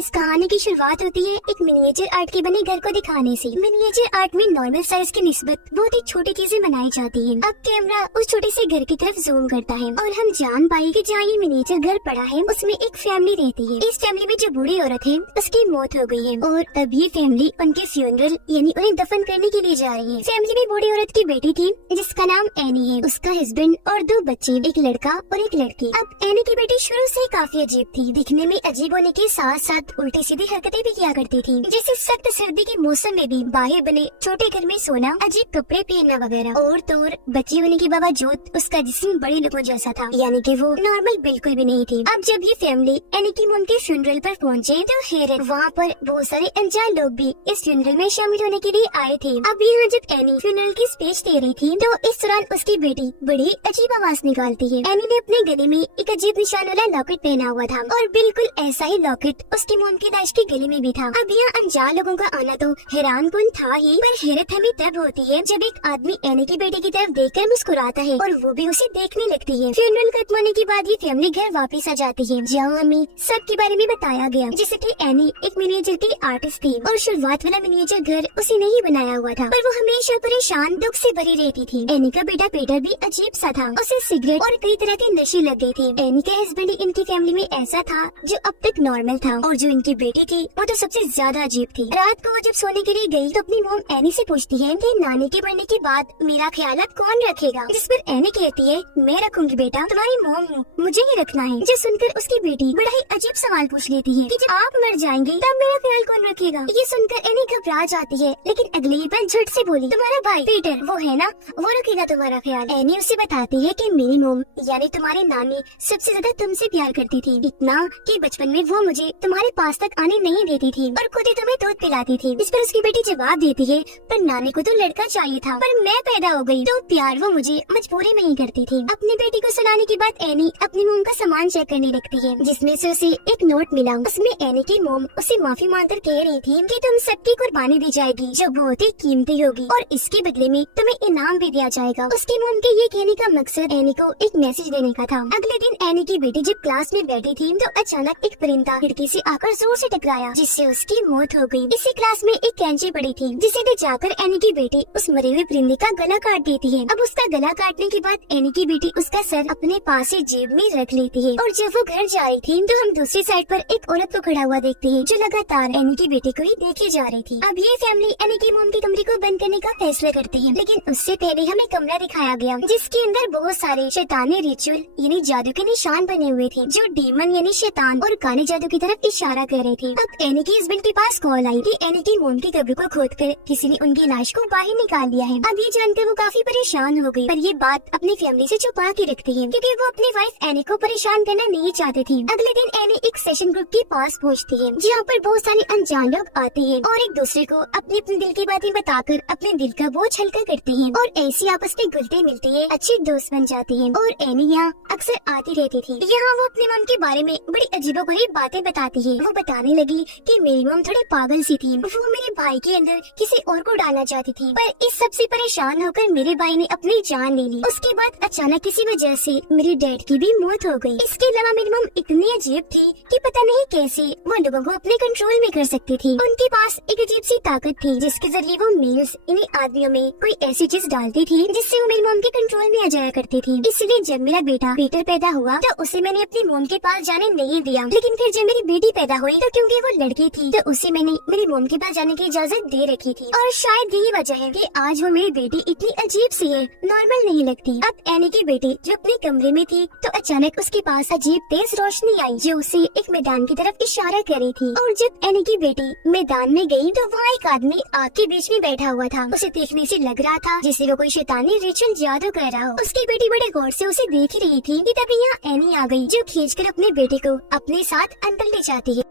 इस कहानी की शुरुआत होती है एक मिनिएचर आर्ट के बने घर को दिखाने से। मिनिएचर आर्ट में नॉर्मल साइज की निस्बत बहुत ही छोटी चीजें बनाई जाती हैं। अब कैमरा उस छोटे से घर की तरफ जूम करता है और हम जान पाए कि जहाँ ये मिनिएचर घर पड़ा है उसमें एक फैमिली रहती है। इस फैमिली में जो बूढ़ी औरत है उसकी मौत हो गई है और अब ये फैमिली उनके फ्यूनरल यानी उन्हें दफन करने के लिए जा रही है। फैमिली में बूढ़ी औरत की बेटी थी जिसका नाम एनी है, उसका हस्बैंड और 2 बच्चे, एक लड़का और एक लड़की। अब एनी की बेटी शुरू से काफी अजीब थी, दिखने में अजीब होने के साथ साथ उल्टी सीधी हरकतें भी किया करती थी, जैसे सख्त सर्दी के मौसम में भी बाहर बने छोटे घर में सोना, अजीब कपड़े पहनना वगैरह। और तो और बच्ची होने के बावजूद उसका जिस्म बड़े लोगों जैसा था, यानी कि वो नॉर्मल बिल्कुल भी नहीं थी। अब जब ये फैमिली एनी की मॉम के फ्यूनरल पर पहुंचे तो हैरत, वहाँ पर बहुत सारे अनजान लोग भी इस फ्यूनरल में शामिल होने के लिए आए थे। अब यहाँ जब एनी फ्यूनरल की स्पीच दे रही थी तो इस दौरान उसकी बेटी बड़ी अजीब आवाज निकालती है। एनी ने अपने गले में एक अजीब निशान वाला लॉकेट पहना हुआ था और बिल्कुल ऐसा ही लॉकेट उसकी मॉम की दाइश के गले में भी था। अब यहाँ अनजान लोगों का आना तो हैरानकुन था ही, पर हैरत हमें तब होती है जब एक आदमी एनी की बेटी की तरफ देखकर मुस्कुराता है और वो भी उसे देखने लगती है। फ्यूनरल खत्म होने के बाद ये फैमिली घर वापस आ जाती है, जहाँ हमें सब के बारे में बताया गया, जैसे कि एनी एक मिनिएचर की आर्टिस्ट थी और शुरुआत वाला मिनिएचर घर उसे नहीं बनाया हुआ था, पर वो हमेशा परेशान दुख से भरी रहती थी। एनी का बेटा पीटर भी अजीब सा था, उसे सिगरेट और कई तरह के नशे लग गए थे। एनी के हस्बैंड इनकी फैमिली में ऐसा था जो अब तक नॉर्मल था, और जो इनकी बेटी थी वो तो सबसे ज्यादा अजीब थी। रात को वो जब सोने के लिए गई तो अपनी मॉम एनी से पूछती है कि नानी के बढ़ने के बाद मेरा ख्याल अब कौन रखेगा, जिस पर एनी कहती है मैं रखूंगी बेटा, तुम्हारी मॉम हूँ, मुझे ही रखना है। जो सुनकर उसकी बेटी बड़ा ही अजीब सवाल पूछ लेती है कि जब आप मर जाएंगे तब मेरा ख्याल कौन रखेगा। ये सुनकर एनी घबरा जाती है, लेकिन अगले ही पल झट से बोली तुम्हारा भाई पीटर वो है ना, वो रखेगा तुम्हारा ख्याल। एनी उसे बताती है कि मेरी मॉम यानी तुम्हारी नानी सबसे ज्यादा तुमसे प्यार करती थी, इतना कि बचपन में वो मुझे तुम्हारे पास तक आने नहीं देती थी और खुद ही तुम्हें दूध पिलाती थी। इस पर उसकी बेटी जवाब देती है पर नानी को तो लड़का चाहिए था, पर मैं पैदा हो गई तो प्यार वो मुझे मजबूरी में ही करती थी। अपनी बेटी को सुनाने के बाद एनी अपनी मोम का सामान चेक करने लगती है, जिसमें से उसे एक नोट मिला। उसमें एनी की मोम उसे माफी मांगकर कह रही थी कि तुम सबकी कुर्बानी दी जाएगी जो बहुत ही कीमती होगी और इसके बदले में तुम्हें इनाम भी दिया जाएगा। उसकी मोम के ये कहने का मकसद एनी को एक मैसेज देने का था। अगले दिन एनी की बेटी जब क्लास में बैठी थी तो अचानक एक परिंदा खिड़की से आकर जोर से टकराया, जिससे उसकी मौत हो गई। इसी क्लास में एक कैंची पड़ी थी, जिसे ले जाकर एनी की बेटी उस मरे हुए परिंदे का गला काट देती है। अब उसका गला काटने के बाद एनी की बेटी उसका सर अपने पास ही जेब में रख लेती है और जब वो घर जा रही थी तो हम दूसरी साइड पर एक औरत को खड़ा हुआ देखते हैं जो लगातार एनी की बेटी को ही देखे जा रही थी। अब ये फैमिली एनी की मोम के कमरे को बंद करने का फैसला करती है, लेकिन उससे पहले हमें कमरा दिखाया गया जिसके अंदर बहुत सारे शैतानी रिचुअल यानी जादू के निशान बने हुए थे, जो डीमन यानी शैतान और काले जादू की तरफ इशारा कर रहे थे। अब एनी के हस्बैंड के पास कॉल आई कि एनी की मोम की कब्र को खोदकर किसी ने उनकी लाश को बाहर निकाल दिया है। अब ये जानकर वो काफी परेशान हो गई, पर ये बात अपनी फैमिली से छुपा के रखती है क्योंकि वो अपनी वाइफ एनी को परेशान करना नहीं चाहती थी। अगले दिन एनी एक सेशन ग्रुप के पास पहुँचती है, जहाँ पर बहुत सारे अनजान लोग आते हैं और एक दूसरे को अपने अपने दिल की बातें बताकर अपने दिल का बोझ हल्का करते हैं और ऐसी आपस में घुलते मिलते हैं, अच्छे दोस्त बन जाते हैं। और एनी यहाँ अक्सर आती रहती थी। यहाँ वो अपने मम के बारे में बड़ी अजीबोगरीब बातें बताती है। वो बताने लगी कि मेरी मम थोड़ी पागल सी थी, वो मेरे भाई के अंदर किसी और को डालना चाहती थी, पर इस सब से परेशान होकर मेरे भाई ने अपनी जान ले ली। उसके बाद अचानक किसी वजह से मेरे डैड की भी मौत हो गई। इसके अलावा मेरी मम इतनी अजीब थी कि पता नहीं कैसे वो लोगों को अपने कंट्रोल में कर सकती थी। उनके पास एक अजीब सी ताकत थी जिसके जरिए वो मेल्स यानी आदमियों में कोई ऐसी चीज डालती थी जिससे वो मेरी मम के कंट्रोल में आ जाया करती थी। इसलिए जब मेरा बेटा पीटर पैदा हुआ तो उसे मैंने अपनी मम के पास जाने नहीं दिया, लेकिन फिर जब मेरी बेटी पैदा हुई तो क्योंकि वो लड़की थी तो उसे मैंने मेरी मम के पास जाने की इजाजत दे रखी थी। और शायद यही वजह है कि आज वो मेरी बेटी इतनी अजीब सी है, नॉर्मल नहीं लगती। अब एनी की बेटी जो अपने कमरे में थी तो अचानक उसके पास अजीब तेज रोशनी आई जो उसे एक मैदान की तरफ इशारा कर रही थी। और जब एनी की बेटी मैदान में गई तो वहाँ एक आदमी आग के बीच में बैठा हुआ था। उसे देखने से लग रहा था जैसे वो कोई शैतानी रिचुअल जादू कर रहा हो। उसकी बेटी बड़े गौर से उसे देख रही थी कि तभी यहाँ एनी आ गई जो खींचकर अपने बेटे को अपने साथ अंदर ले जाती है।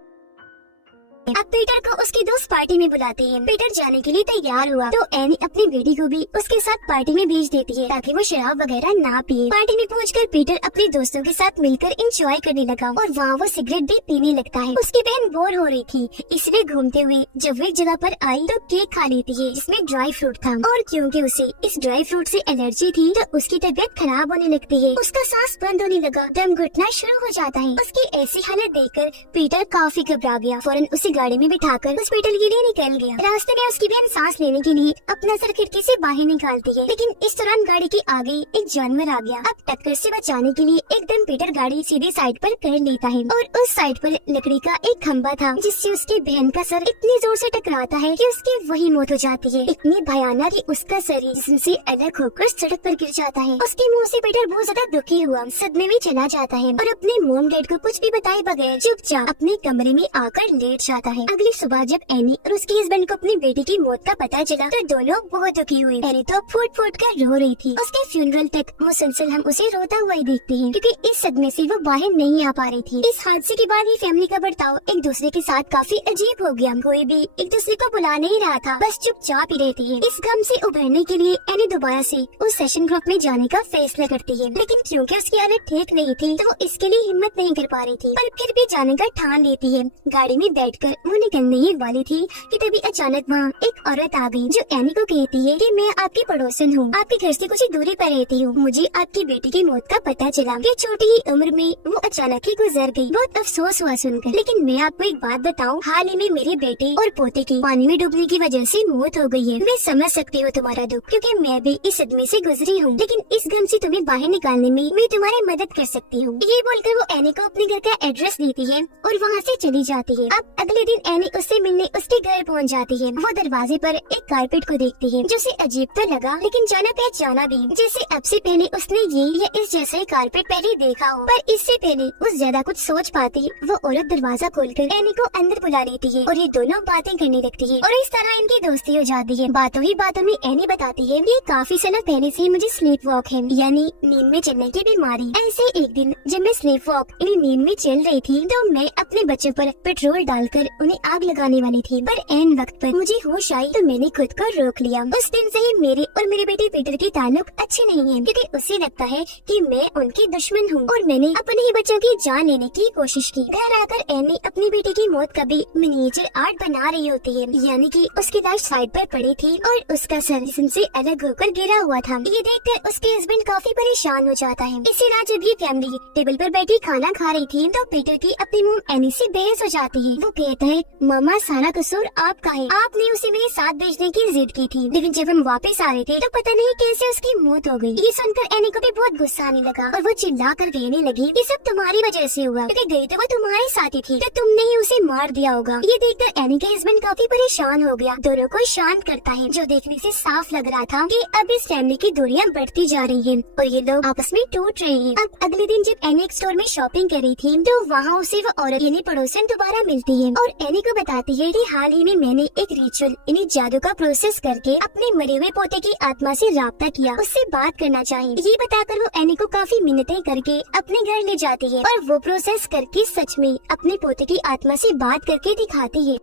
अब पीटर को उसके दोस्त पार्टी में बुलाते हैं। पीटर जाने के लिए तैयार हुआ तो एनी अपनी बेटी को भी उसके साथ पार्टी में भेज देती है ताकि वो शराब वगैरह ना पिए। पार्टी में पहुंचकर पीटर अपने दोस्तों के साथ मिलकर एंजॉय करने लगा और वहाँ वो सिगरेट भी पीने लगता है। उसकी बहन बोर हो रही थी, इसलिए घूमते हुए जब वो एक जगह पर आई तो केक खा लेती है जिसमें ड्राई फ्रूट था और क्योंकि उसे इस ड्राई फ्रूट से एलर्जी थी तो उसकी तबीयत खराब होने लगती है। उसका सांस बंद होने लगा, दम घुटना शुरू हो जाता है। उसकी ऐसी हालत देखकर पीटर काफी घबरा गया। फौरन उसे गाड़ी में बिठाकर हॉस्पिटल के लिए निकल गया। रास्ते में उसकी बहन सांस लेने के लिए अपना सर खिड़की से बाहर निकालती है, लेकिन इस दौरान गाड़ी के आगे एक जानवर आ गया। अब टक्कर से बचाने के लिए एकदम पीटर गाड़ी सीधी साइड पर कर लेता है और उस साइड पर लकड़ी का एक खंबा था जिससे उसकी बहन का सर इतनी जोर से टकराता है कि उसकी वही मौत हो जाती है। इतनी भयानक कि उसका शरीर जिस्म से अलग होकर सड़क पर गिर जाता है। उसके मुंह से पीटर बहुत ज्यादा दुखी हुआ, सदमे में चला जाता है और अपने मॉम डैड को कुछ भी बताए बगैर चुपचाप अपने कमरे में आकर लेट जाता है। अगली सुबह जब एनी और उसके हस्बैंड को अपनी बेटी की मौत का पता चला तो दोनों बहुत दुखी हुए। एनी तो फूट फूट कर रो रही थी। उसके फ्यूनरल तक मुसलसल हम उसे रोता हुआ ही देखते हैं क्योंकि इस सदमे से वो बाहर नहीं आ पा रही थी। इस हादसे के बाद ये फैमिली का बर्ताव एक दूसरे के साथ काफी अजीब हो गया। कोई भी एक दूसरे को बुला नहीं रहा था, बस चुपचाप ही रहती है। इस गम से उभरने के लिए एनी दोबारा से उस सेशन ग्रुप में जाने का फैसला करती है, लेकिन क्योंकि उसकी हालत ठीक नहीं थी तो वो इसके लिए हिम्मत नहीं कर पा रही थी, पर फिर भी जाने का ठान लेती है। गाड़ी में बैठकर वो निकलने ही वाली थी कि तभी अचानक वहाँ एक औरत आ गई जो एनी को कहती है कि मैं आपकी पड़ोसन हूँ, आपके घर से कुछ दूरी पर रहती हूँ। मुझे आपकी बेटी की मौत का पता चला कि छोटी ही उम्र में वो अचानक ही गुजर गई। बहुत अफसोस हुआ सुनकर, लेकिन मैं आपको एक बात बताऊँ, हाल ही में मेरे बेटे और पोते की पानी में डूबने की वजह से मौत हो गई है। मैं समझ सकती हूँ तुम्हारा दुख, क्योंकि मैं भी इस सदमे से गुजरी हूँ, लेकिन इस गम से तुम्हें बाहर निकालने में मैं तुम्हारी मदद कर सकती हूँ। ये बोलकर वो एनी को अपने घर का एड्रेस देती है और वहाँ से चली जाती है। अब अगले दिन एनी उससे मिलने उसके घर पहुँच जाती है। वो दरवाजे पर एक कारपेट को देखती है जो उसे अजीब तो लगा, लेकिन जाना पहचाना भी, जैसे अब से पहले उसने ये या इस जैसा ही कारपेट पहले देखा हो। पर इससे पहले वो ज्यादा कुछ सोच पाती, वो औरत दरवाजा खोलकर एनी को अंदर बुला लेती है और ये दोनों बातें करने लगती है और इस तरह इनकी दोस्ती हो जाती है। बातों ही बातों में एनी बताती है कि काफी समय पहले से मुझे स्लीप वॉक है, यानी नींद में चलने की बीमारी। ऐसे एक दिन जब मैं स्लीप वॉक यानी नींद में चल रही थी तो मैं अपने बच्चों पर पेट्रोल डालकर उन्हें आग लगाने वाली थी, पर ऐन वक्त पर मुझे होश आई तो मैंने खुद को रोक लिया। उस दिन से ही मेरे और मेरे बेटे पीटर के ताल्लुक अच्छे नहीं हैं, क्योंकि उसे लगता है कि मैं उनकी दुश्मन हूँ और मैंने अपने ही बच्चों की जान लेने की कोशिश की। घर आकर एनी अपनी बेटी की मौत का भी मिनिएचर आर्ट बना रही होती है, यानी कि उसकी लाश साइड पर पड़ी थी और उसका सर जिस्म से अलग होकर गिरा हुआ था। ये देखकर उसके हस्बैंड काफी परेशान हो जाता है। इसी रात जब ये फैमिली टेबल पर बैठी खाना खा रही थी तो पीटर की अपनी मॉम एनी से बहस हो जाती है। वो कहता है, मामा सारा कसूर आपका है, आपने उसे मेरे साथ भेजने की जिद की थी, लेकिन जब हम वापस आ रहे थे तो पता नहीं कैसे उसकी मौत हो गई। ये सुनकर एनी को भी बहुत गुस्सा आने लगा और वो चिल्ला कर कहने लगी, ये सब तुम्हारी वजह से हुआ, क्योंकि गई तो वो तुम्हारे साथ ही थी, तो तुमने ही उसे मार दिया होगा। ये देखकर एनी के हस्बैंड काफी परेशान हो गया, दोनों को शांत करता है, जो देखने से साफ लग रहा था कि अब इस फैमिली की दूरियां बढ़ती जा रही हैं और ये लोग आपस में टूट रहे हैं। अब अगले दिन जब एनी एक स्टोर में शॉपिंग कर रही थी तो वहाँ उसे वो औरत यानी पड़ोसन दोबारा मिलती है और एनी को बताती है कि हाल ही में मैंने एक रिचुअल यानी जादू का प्रोसेस करके अपने मरे हुए पोते की आत्मा से राब्ता किया, उससे बात करना चाहिए। ये बताकर वो एनी को काफी मिन्नतें करके अपने घर ले जाती है और वो प्रोसेस करके सच में अपने पोते की आत्मा से बात करके दिखाती है।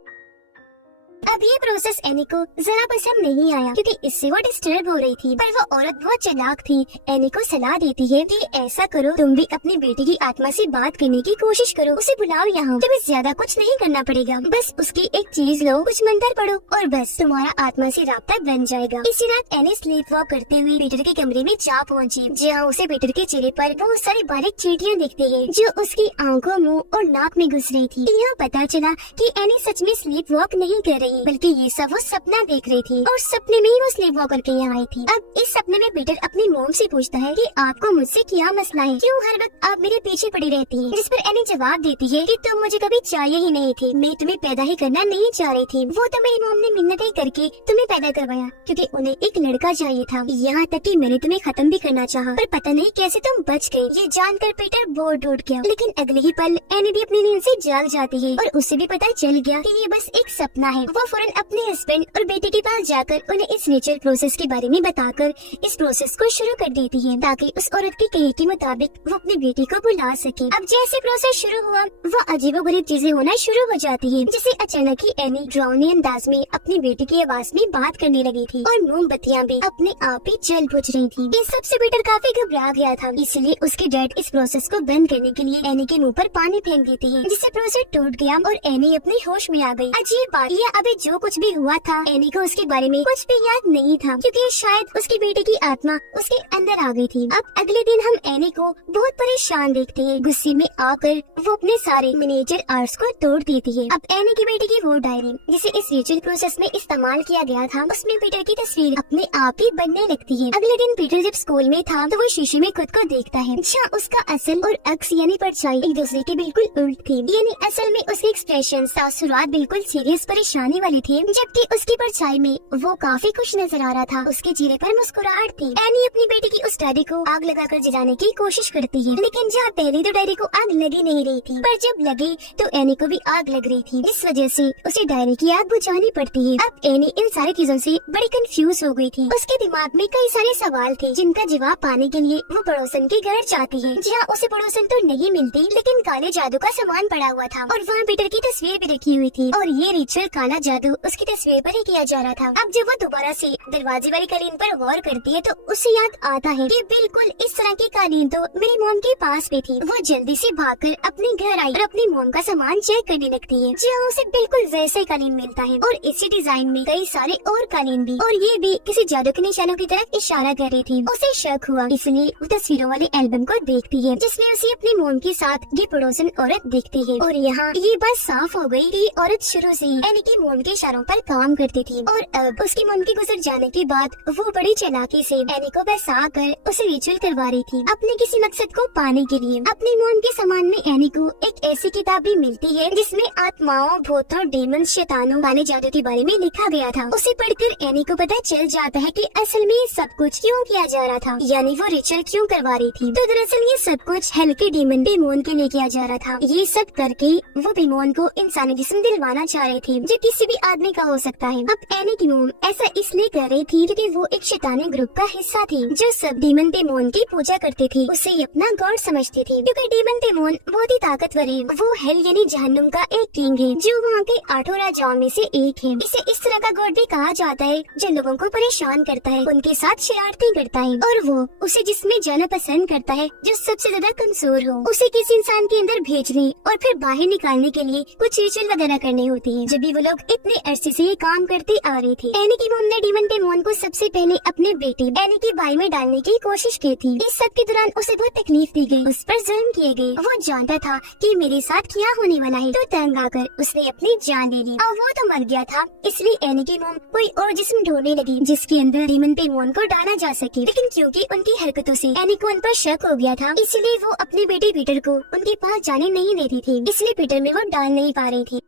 अब ये प्रोसेस एनी को जरा पसंद नहीं आया, क्योंकि इससे वो डिस्टर्ब हो रही थी, पर वो औरत बहुत चालाक थी। एनी को सलाह देती है कि ऐसा करो, तुम भी अपनी बेटी की आत्मा से बात करने की कोशिश करो, उसे बुलाओ यहाँ, तुम्हें ज्यादा कुछ नहीं करना पड़ेगा, बस उसकी एक चीज लो, कुछ मंत्र पढ़ो और बस तुम्हारा आत्मा से राब्ता बन जाएगा। इसी रात एनी स्लीप वॉक करते हुए पीटर के कमरे में जा पहुँची, जहाँ उसे पीटर के चेहरे पर बहुत सारी बारीक चींटियां दिखती है जो उसकी आंखों, मुँह और नाक में घुस रही थी। यहाँ पता चला कि एनी सच में स्लीप वॉक नहीं कर रही, बल्कि ये सब वो सपना देख रही थी और सपने में ही वो स्लीप वॉक करके यहाँ आई थी। अब इस सपने में पीटर अपनी मॉम से पूछता है कि आपको मुझसे क्या मसला है, क्यों हर वक्त आप मेरे पीछे पड़ी रहती हैं? जिस पर एनी जवाब देती है कि तुम मुझे कभी चाहिए ही नहीं थी, मैं तुम्हें पैदा ही करना नहीं चाह रही थी, वो तो मेरी मॉम ने मिन्नतें करके तुम्हें पैदा करवाया क्योंकि उन्हें एक लड़का चाहिए था। यहाँ तक कि मैंने तुम्हें खत्म भी करना चाहा, पर पता नहीं कैसे तुम बच गई। ये जानकर पीटर बोर उठ गया, लेकिन अगले ही पल एनी भी अपनी नींद से जाग जाती है और उसे भी पता चल गया कि ये बस एक सपना है। वो फौरन अपने हस्बैंड और बेटे के पास जाकर उन्हें इस नेचुरल प्रोसेस के बारे में बताकर इस प्रोसेस को शुरू कर देती है ताकि उस औरत के कहे के मुताबिक वो अपने बेटे को बुला सके। अब जैसे प्रोसेस शुरू हुआ वो अजीबोगरीब चीजें होना शुरू हो जाती है, जिसे अचानक ही एनी ड्राउनी अंदाज में अपने बेटे की आवाज में बात करने लगी थी और मोमबत्तियां भी अपने आप ही जल बुझ रही थी। इस सबसे पीटर काफी घबरा गया था, इसलिए उसके डैड इस प्रोसेस को बंद करने के लिए एनी के मुंह पर पानी फेंक देती है, जिससे प्रोसेस टूट गया और एनी अपने होश में आ गई। अजीब बात यह अभी जो कुछ भी हुआ था एनी को उसके बारे में कुछ भी याद नहीं था, क्योंकि शायद उसके बेटे की आत्मा उसके अंदर आ गई थी। अब अगले दिन हम एनी को बहुत परेशान देखते हैं। गुस्से में आकर वो अपने सारे मिनिएचर आर्ट्स को तोड़ देती है। अब एनी की बेटी की वो डायरी जिसे इस रिचुअल प्रोसेस में इस्तेमाल किया गया था, उसमें पीटर की तस्वीर अपने आप ही बनने लगती है। अगले दिन पीटर जब स्कूल में था तो वो शीशे में खुद को देखता है, जहाँ उसका असल और अक्स यानी परछाई एक दूसरे के बिल्कुल उल्ट थी। यानी असल में उसके एक्सप्रेशन तासुरात बिल्कुल सीरियस परेशानी वाली थे, जबकि उसकी परछाई में वो काफी खुश नजर आ रहा था। उसके चेहरे पर मुस्कुराहट थी। एनी अपनी बेटी की उस डायरी को आग लगाकर जलाने की कोशिश करती है, लेकिन जहाँ पहले तो डायरी को आग लगी नहीं रही थी, पर जब लगी तो एनी को भी आग लग रही थी। इस वजह से उसे डायरी की आग बुझानी पड़ती है। अब एनी इन सारी चीजों से बड़ी कंफ्यूज हो गई थी। उसके दिमाग में कई सारे सवाल थे जिनका जवाब पाने के लिए वो पड़ोसन के घर जाती है, जहाँ उसे पड़ोसन तो नहीं मिलती, लेकिन काले जादू का सामान पड़ा हुआ था और वहाँ पीटर की तस्वीर भी रखी हुई थी और ये रिचुअल काला जादू उसकी तस्वीर पर ही किया जा रहा था। अब जब वो दोबारा से दरवाजे वाली कालीन पर गौर करती है तो उसे याद आता है कि बिल्कुल इस तरह की कालीन तो मेरी मॉम के पास भी थी। वो जल्दी से भागकर अपने घर आई और अपनी मॉम का सामान चेक करने लगती है, जहाँ उसे बिल्कुल वैसा ही कालीन मिलता है और इसी डिजाइन में कई सारे और कालीन भी, और ये भी किसी जादू के निशानों की तरफ इशारा कर रही थी। उसे शक हुआ, इसलिए वो तस्वीरों वाले एल्बम को देखती है जिसमें उसे अपनी मॉम के साथ ये पड़ोसन औरत दिखती है। और यहाँ ये बात साफ हो गई कि औरत शुरू से ही एनी की मॉम के इशारों पर काम करती थी और अब उसकी मॉम के गुजर जाने के बाद वो बड़ी चालाकी से एनी को बसा कर उसे रिचुअल करवा रही थी अपने किसी मकसद को पाने के लिए। अपनी मॉम के सामान में एनी को एक ऐसी किताब भी मिलती है जिसमें आत्माओं, भूतों, डेमंस, शैतानों, काले जादू के बारे में लिखा गया था। उसे पढ़कर एनी को पता चल जाता है कि असल में ये सब कुछ क्यों किया जा रहा था, यानी वो रिचुअल क्यों करवा रही थी। तो दरअसल ये सब कुछ हल्के डेमन बेमोन के लिए किया जा रहा था। ये सब करके वो बेमोन को इंसानी जिस्म दिलवाना चाह रहे थे जो किसी भी आदमी का हो सकता है। अब एनी की मॉम ऐसा इसलिए कर रही थी क्योंकि वो एक शैतानी ग्रुप का हिस्सा थी जो सब डेमन बेमोन की पूजा करते थे। उसे अपना गॉड समझती थी क्योंकि डेमन बेमोन बहुत ही ताकतवर है। वो हेल यानी जहन्नुम का एक किंग है जो वहाँ के 8 राजाओं में से एक है। इसे इस तरह का गॉड भी कहा जाता है जो लोगों को परेशान करता है, उनके साथ शरारतें करता है और वो उसे जिसमें जाना पसंद करता है जो सबसे ज्यादा कमजोर हो। उसे किसी इंसान के अंदर भेजने और फिर बाहर निकालने के लिए कुछ रिचुअल वगैरह करने होती है। जब भी वो लोग इतने अरसे से ये काम करते आ रहे थे। एनी की मॉम ने डेमन बेमोन को सबसे पहले अपने बेटे एनी के भाई में डालने की कोशिश की थी। इस सब के दौरान उसे बहुत तकलीफ दी गई, उस पर जुल्म किए गए। वो जानता था कि मेरे साथ क्या होने वाला है, तो तंग आकर उसने अपनी जान ले ली और वो तो मर गया था। इसलिए एनी की मॉम कोई और जिस्म ढूंढने लगी जिसके अंदर डेमन बेमोन को डाला जा सके, लेकिन क्योंकि उनकी हरकतों से एनी को उन पर शक हो गया था, इसलिए वो अपने बेटे पीटर को उनके पास जाने नहीं देती थी। इसलिए पीटर में वो डाल नहीं पा रही थी।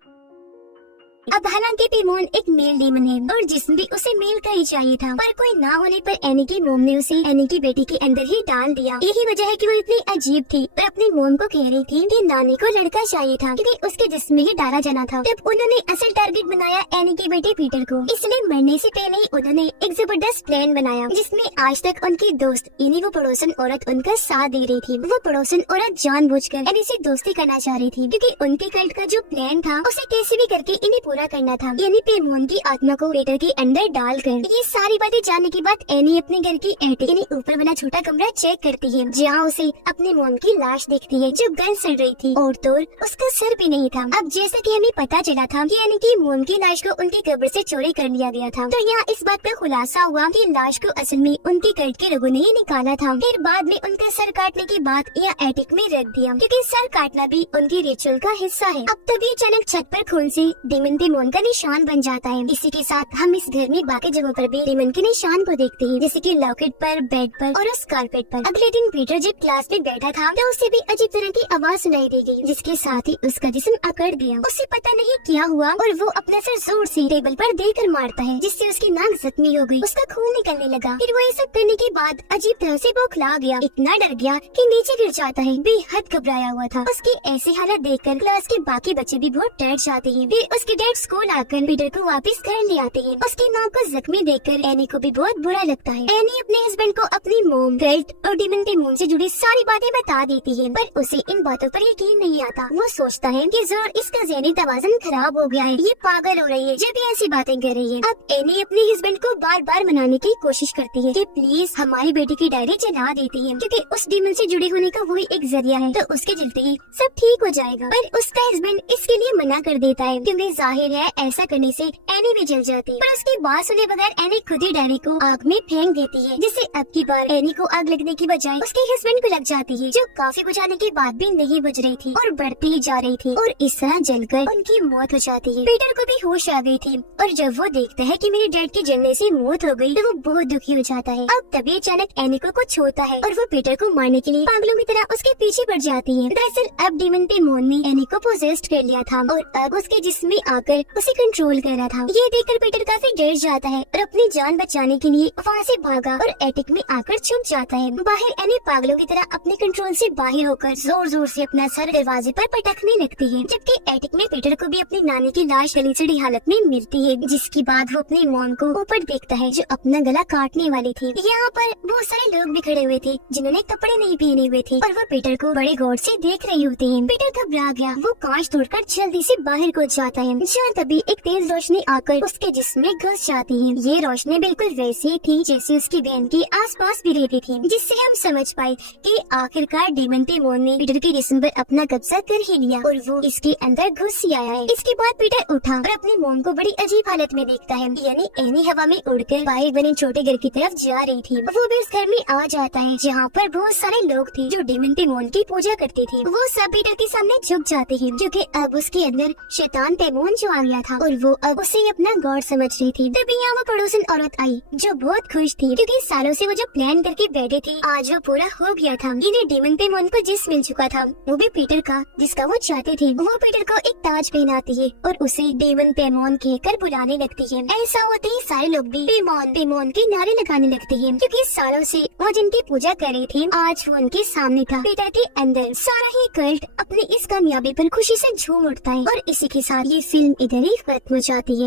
अब हालांकि बेमोन एक मेल डेमन है और जिस्म भी उसे मेल का ही चाहिए था, पर कोई ना होने पर एनी की मॉम ने उसे एनी की बेटी के अंदर ही डाल दिया। यही वजह है कि वो इतनी अजीब थी और अपनी मॉम को कह रही थी कि नानी को लड़का चाहिए था क्योंकि उसके जिस्म में ही डाला जाना था। तब उन्होंने असल टारगेट बनाया एनी के बेटे पीटर को, इसलिए मरने से पहले ही उन्होंने एक जबरदस्त प्लान बनाया जिसमें आज तक उनकी दोस्त यानी वो पड़ोसन औरत उनका साथ दे रही थी। वो पड़ोसन औरत जानबूझकर एनी से दोस्ती करना चाह रही थी क्योंकि उनके कल्ट का जो प्लान था उसे कैसे भी करके इन्हें पूरा करना था, यानी बेमोन की आत्मा को पीटर के अंदर डालकर। ये सारी बातें जानने के बाद एनी अपने घर की एटिक यानी ऊपर बना छोटा कमरा चेक करती है, जहाँ उसे अपनी मॉम की लाश दिखती है जो गन सड़ रही थी और तो उसका सर भी नहीं था। अब जैसा कि हमें पता चला था कि यानी कि मॉम की लाश को उनकी कब्र से चोरी कर लिया गया था, तो यहाँ इस बात पर खुलासा हुआ कि लाश को असल में उनके कल्ट के लोगों ने ही निकाला था। फिर बाद में उनका सर काटने के बाद यह एटिक में रख दिया क्योंकि सर काटना भी उनकी रिचुअल का हिस्सा है। अब तभी अचानक छत पर खून से डेमन बेमोन का निशान बन जाता है। इसी के साथ हम इस घर में बाकी जगहों पर भी डेमन के निशान को देखते हैं, जैसे कि लॉकेट पर, बेड पर और उस कारपेट पर। अगले दिन पीटर जब क्लास में बैठा था तो उसे भी अजीब तरह की आवाज सुनाई दी गई, जिसके साथ ही उसका जिस्म अकड़ गया। उसे पता नहीं क्या हुआ और वो अपना सर जोर से टेबल पर देकर मारता है, जिससे उसकी नाक जख्मी हो गई, उसका खून निकलने लगा। फिर वो ये सब करने के बाद अजीब तरह से बौखला गया, इतना डर गया कि नीचे गिर जाता है। बेहद घबराया हुआ था। उसकी ऐसी हालत देखकर क्लास के बाकी बच्चे भी बहुत डर जाते हैं। फिर उसके डैड स्कूल आकर पीटर को वापस घर ले आते हैं। उसकी माँ को जख्मी देखकर एनी को भी बहुत बुरा लगता है। एनी अपने हस्बैंड को अपनी मोम, कल्ट और डीमन के मून से जुड़ी सारी बातें बता देती है, पर उसे इन बातों पर यकीन नहीं आता। वो सोचता है कि जरूर इसका ज़हनी तवाज़ुन खराब हो गया है, ये पागल हो रही है जब ये ऐसी बातें कर रही है। अब एनी अपने हस्बैंड को बार बार मनाने की कोशिश करती है कि प्लीज हमारी बेटी की डायरी जला देती है, क्योंकि उस डीमन से जुड़े होने का वही एक जरिया है, तो उसके चलते ही सब ठीक हो जाएगा। पर उसका हस्बैंड इसके लिए मना कर देता है, क्योंकि जाहिर है ऐसा करने से एनी भी जल जाती है। पर उसकी बात सुने बगैर एनी खुद ही डायरी को आग में फेंक देती है, जिससे अब की बार एनी को आग लगने की बजाय उसके हस्बैंड को लग जाती है, जो काफी बुझाने के बाद भी नहीं बुझ रही थी और बढ़ती ही जा रही थी, और इस तरह जलकर उनकी मौत हो जाती है। पीटर को भी होश आ गई थी, और जब वो देखता है कि मेरे डैड की जलने से मौत हो गई, तो वो बहुत दुखी हो जाता है। अब तभी अचानक एनी को कुछ होता है और वो पीटर को मारने के लिए पागलों की तरह उसके पीछे पड़ जाती है। दरअसल अब डीमन पेमोन ने एनी को पोजेस्ड कर लिया था और अब उसके जिस्म में आकर उसे कंट्रोल कर रहा था। ये देखकर पीटर काफी डर जाता है और अपनी जान बचाने के लिए वहाँ से भागा और एटिक में आकर छुप जाता है। बाहर एनी पागलों की तरह अपने कंट्रोल से बाहर होकर जोर जोर से अपना सर दरवाजे पर पटकने लगती है, जबकि एटिक में पीटर को भी अपनी नानी की लाश गली सड़ी हालत में मिलती है, जिसके बाद वो अपनी मॉम को ऊपर देखता है जो अपना गला काटने वाली थी। यहाँ पर बहुत सारे लोग भी खड़े हुए थे जिन्होंने कपड़े नहीं पहने हुए थे और वो पीटर को बड़े गौर से देख रहे होते हैं। पीटर घबरा गया, वो कांच तोड़कर जल्दी से बाहर को जाता है, जहाँ तभी एक तेज रोशनी आकर उसके जिस्म में घुस जाती है। ये रोशनी बिल्कुल वैसी थी जैसे उसकी बहन के आसपास भी रहती थी, जिससे हम समझ पाए कि आखिरकार डीमन पेमोन ने पीटर के जिस्म पर अपना कब्जा कर ही लिया और वो इसके अंदर घुस ही आया है। इसके बाद पीटर उठा और अपनी मोम को बड़ी अजीब हालत में देखता है, यानी एनी हवा में उड़कर बाहर बने छोटे घर की तरफ जा रही थी। वो भी उस घर में आ जाता है जहाँ पर बहुत सारे लोग थे जो डीमन पेमोन की पूजा करते थे। वो सब पीटर के सामने झुक जाते हैं, क्योंकि अब उसके अंदर शैतान पेमोन जो आ गया था और वो अब उसे अपना गॉड समझ रही थी। तभी यहाँ वो पड़ोसन औरत आई जो बहुत खुश थी, क्योंकि सालों से वो जो प्लान करके बैठे थे आज वो पूरा हो गया था। इन्हें डीमन पेमोन को जिस मिल चुका था वो भी पीटर का, जिसका वो चाहते थे। वो पीटर को एक ताज पहनाती है और उसे डीमन पेमोन कहकर बुलाने लगती है। ऐसा होते ही सारे लोग भी पेमोन पेमोन के नारे लगाने लगते हैं, क्योंकि सालों से वो जिनकी पूजा कर रहे थे आज वो उनके सामने था। पीटर के अंदर सारा ही कल्ट अपनी इस कामयाबी पर खुशी से झूम उठता है और इसी के साथ ये फिल्म इधर ही खत्म हो जाती है।